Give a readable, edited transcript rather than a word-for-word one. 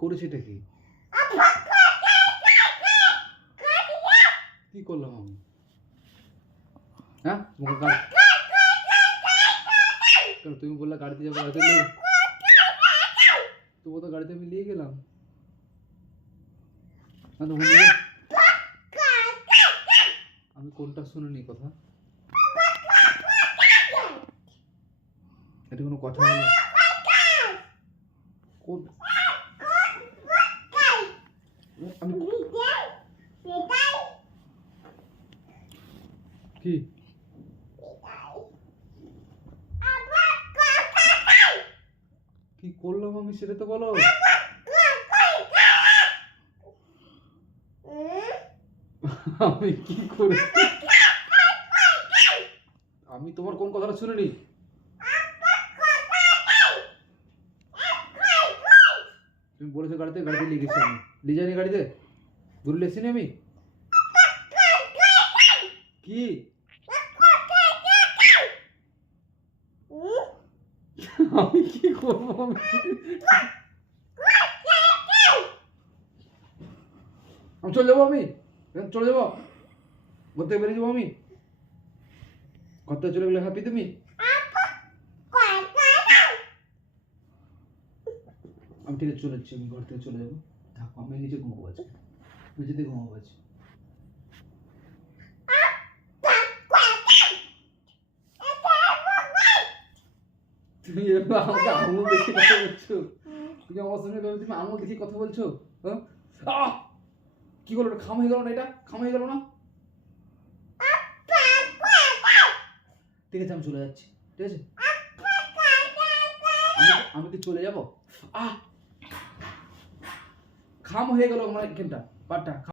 করেছিটা কি? কি করলাম আমি? হ্যাঁ মুখে গাড়ি, তুমি বললে গাড়িতে যাবো, গাড়িতে নিয়ে তবু তো গাড়িতে আমি নিয়ে গেলাম। আমি কোনটা শুনিনি কথা, এটা কোনো কথা হলো? আমি কি কি করলাম আমি সেটা তো বলো। আমি কি করেছি? আমি তোমার কোন কথাটা শুনিনি। তুমি বলেছো গাড়িতে, গাড়িতে নিয়ে গেছি আমি, নিয়ে যাইনি গাড়িতে, ঘুরে এসেছি আমি। কি আমি কি করবো? আমি চলে যাবো, আমি চলে যাবো, ঘর থেকে বেরিয়ে যাবো আমি। ঘর থেকে চলে গেলে হ্যাপি তুমি? আমি ঠিক আছে চলে যাচ্ছি, আমি ঘর থেকে চলে যাবো, থাকো, আমি নিচে ঘুমাবো আজকে, নিচেতে ঘুমাবো আজকে। তুমি আমাকে আঙুল দেখে কথা বলছো? তুমি আমার সঙ্গে তুমি আঙুল দেখে কথা বলছো? হ্যাঁ কি করলো, খাম হয়ে গেল না? এটা খাম হয়ে গেল না? ঠিক আছে আমি চলে যাচ্ছি, ঠিক আছে আমি কি চলে যাবো? খাম হয়ে গেল আমার এখানটা পাটটা।